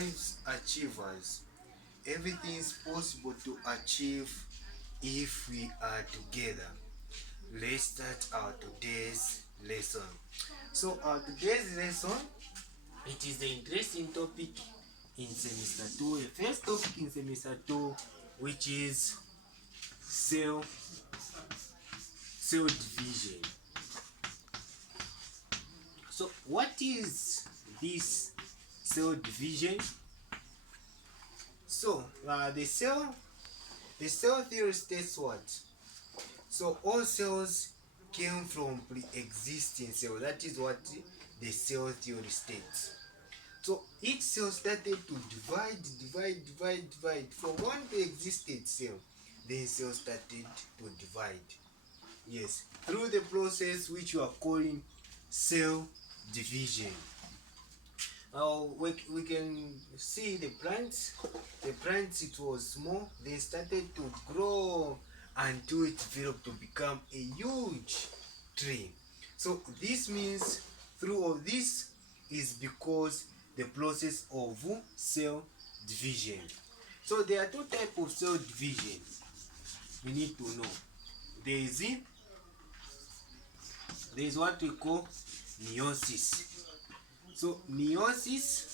life's achievers. Everything is possible to achieve if we are together. Let's start our today's lesson. So our today's lesson, it is the interesting topic in semester 2, the first topic in semester 2, which is cell division. So what is this cell division? So the cell theory states what? So all cells came from pre-existing cells. That is what the cell theory states. So each cell started to divide from one pre-existed cell. Then cell started to divide. Yes, through the process which you are calling cell division. We can see the plants. The plants, it was small, they started to grow until it developed to become a huge tree. So this means through all this is because the process of cell division. So there are two types of cell division we need to know. There is what we call meiosis. So meiosis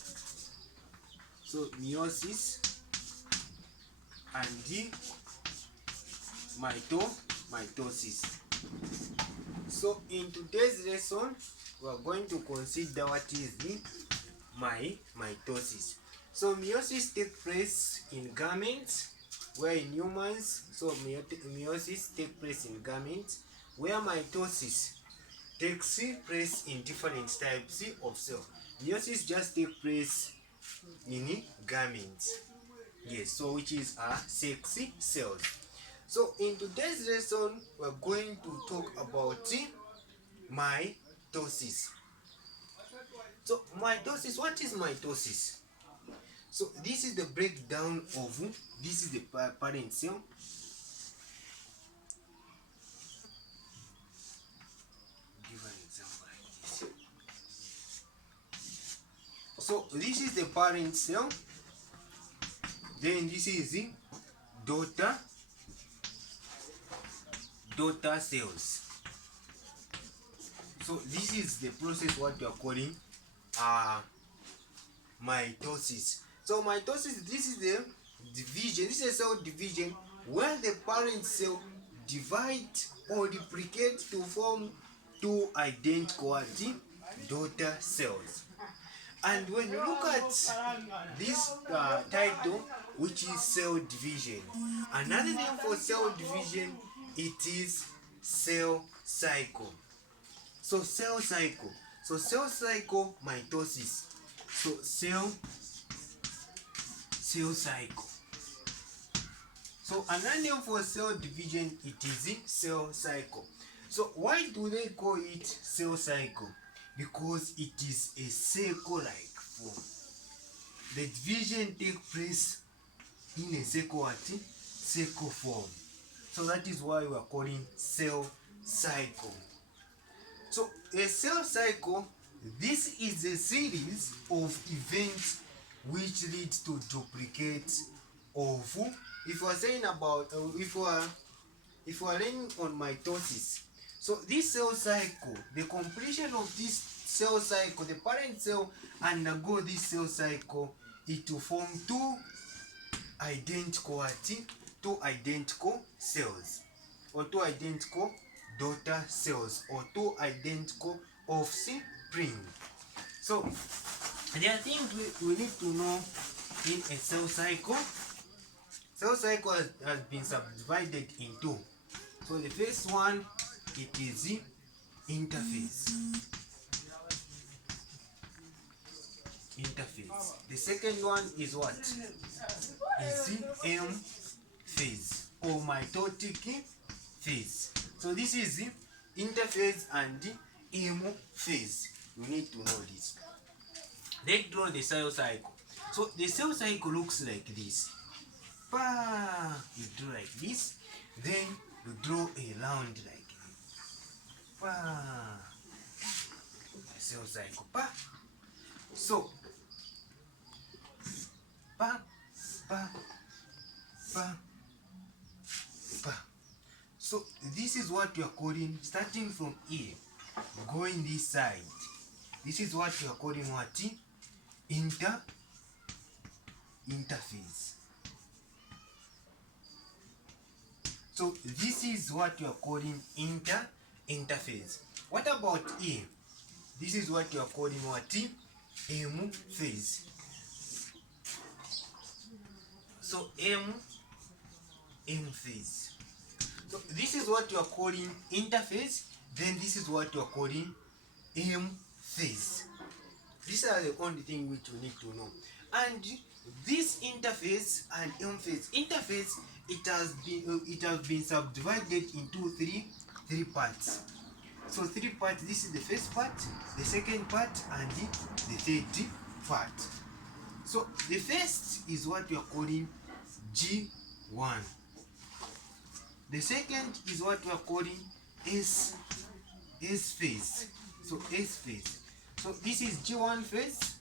and the mitosis. So in today's lesson, we are going to consider what is the mitosis. So meiosis takes place in gametes, where in humans, so meiosis takes place in gametes, where mitosis takes place in different types of cells. Meiosis just takes place in gametes. Yes, so which is sex cells. So in today's lesson, we're going to talk about mitosis. So mitosis, what is mitosis? So this is the breakdown of, this is the parent cell. Give an example like this. So this is the parent cell. Then this is the daughter cells. So this is the process what we are calling mitosis. So mitosis, this is the division, this is a cell division where the parent cell divide or duplicate to form two identical daughter cells. And when you look at this title, which is cell division, another name for cell division, it is cell cycle. So cell cycle. So cell cycle, mitosis. So cell cycle. So another name for cell division, it is cell cycle. So why do they call it cell cycle? Because it is a circle-like form. The division takes place in a circle form. So that is why we are calling cell cycle. So a cell cycle, this is a series of events which leads to duplicate of, if we are saying about, if we are learning on mitosis. So this cell cycle, the completion of this cell cycle, the parent cell undergo this cell cycle, it will form two identical cells, or two identical daughter cells, or two identical offspring. So there are things we need to know in a cell cycle. Cell cycle has been subdivided in two. So the first one, it is the interphase. The second one is what? Is the M phase or mitotic phase. So this is the interphase and the M phase. You need to know this. Let's draw the cell cycle. So the cell cycle looks like this. You draw like this, then you draw a round like this. The cell cycle. So ba, ba, ba, ba. So this is what you are calling, starting from here, going this side. This is what you are calling what? Interphase. So this is what you are calling interphase. What about here? This is what you are calling what? M phase. So M phase. So this is what you are calling interphase. Then this is what you are calling M phase. These are the only thing which you need to know. And this interphase and M phase, interphase, it has been subdivided into three parts. So three parts. This is the first part, the second part, and the third part. So the first is what we are calling G1. The second is what we are calling S phase. So S phase. So this is G1 phase.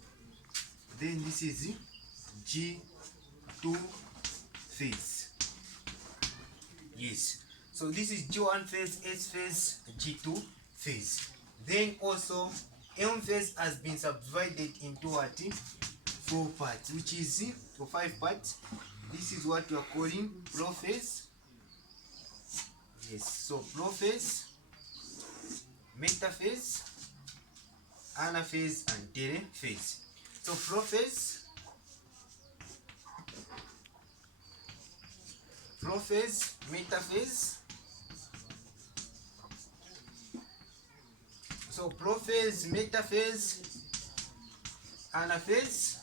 Then this is G2 phase. Yes. So this is G1 phase, S phase, G2 phase. Then also M phase has been subdivided into what? 4 parts, which is for 5 parts. This is what we are calling prophase. Yes. So prophase, metaphase, anaphase, and telephase. So prophase, metaphase. So prophase, metaphase, anaphase,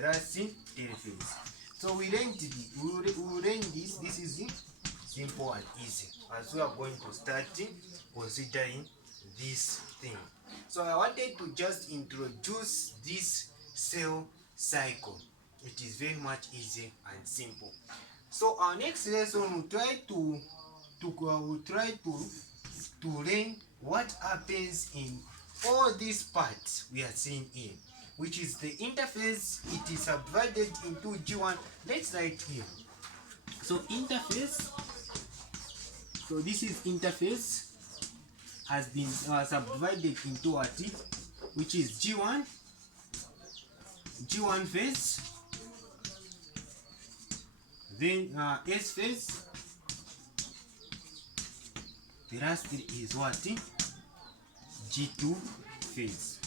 last telephase. So we learned this. This is simple and easy, as we are going to start considering this thing. So I wanted to just introduce this cell cycle. It is very much easy and simple. So our next lesson will try to learn what happens in all these parts we are seeing here, which is the interphase. It is subdivided into G1. Let's write here. So interphase. So this is interphase has been subdivided into what? Which is G1 phase, then S phase. The last is what? G2 phase.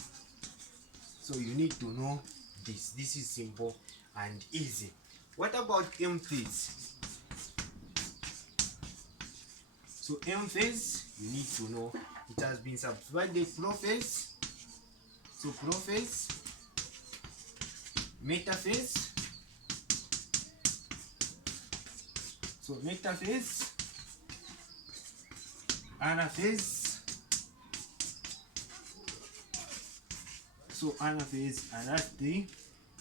So you need to know this. This is simple and easy. What about M phase? So M phase, you need to know it has been subdivided prophase. So prophase, metaphase. So metaphase, anaphase. So anaphase, and that's the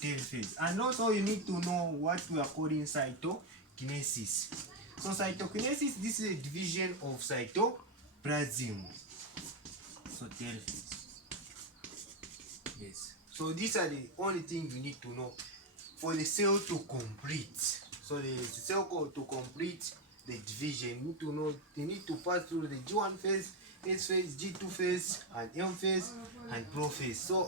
telephase. And also you need to know what we are calling cytokinesis. So cytokinesis, this is a division of cytoplasm. So telephase. Yes. So these are the only things you need to know for the cell to complete. So the cell to complete the division, you need to know they need to pass through the G1 phase, S phase, G2 phase, and M phase, and prophase. So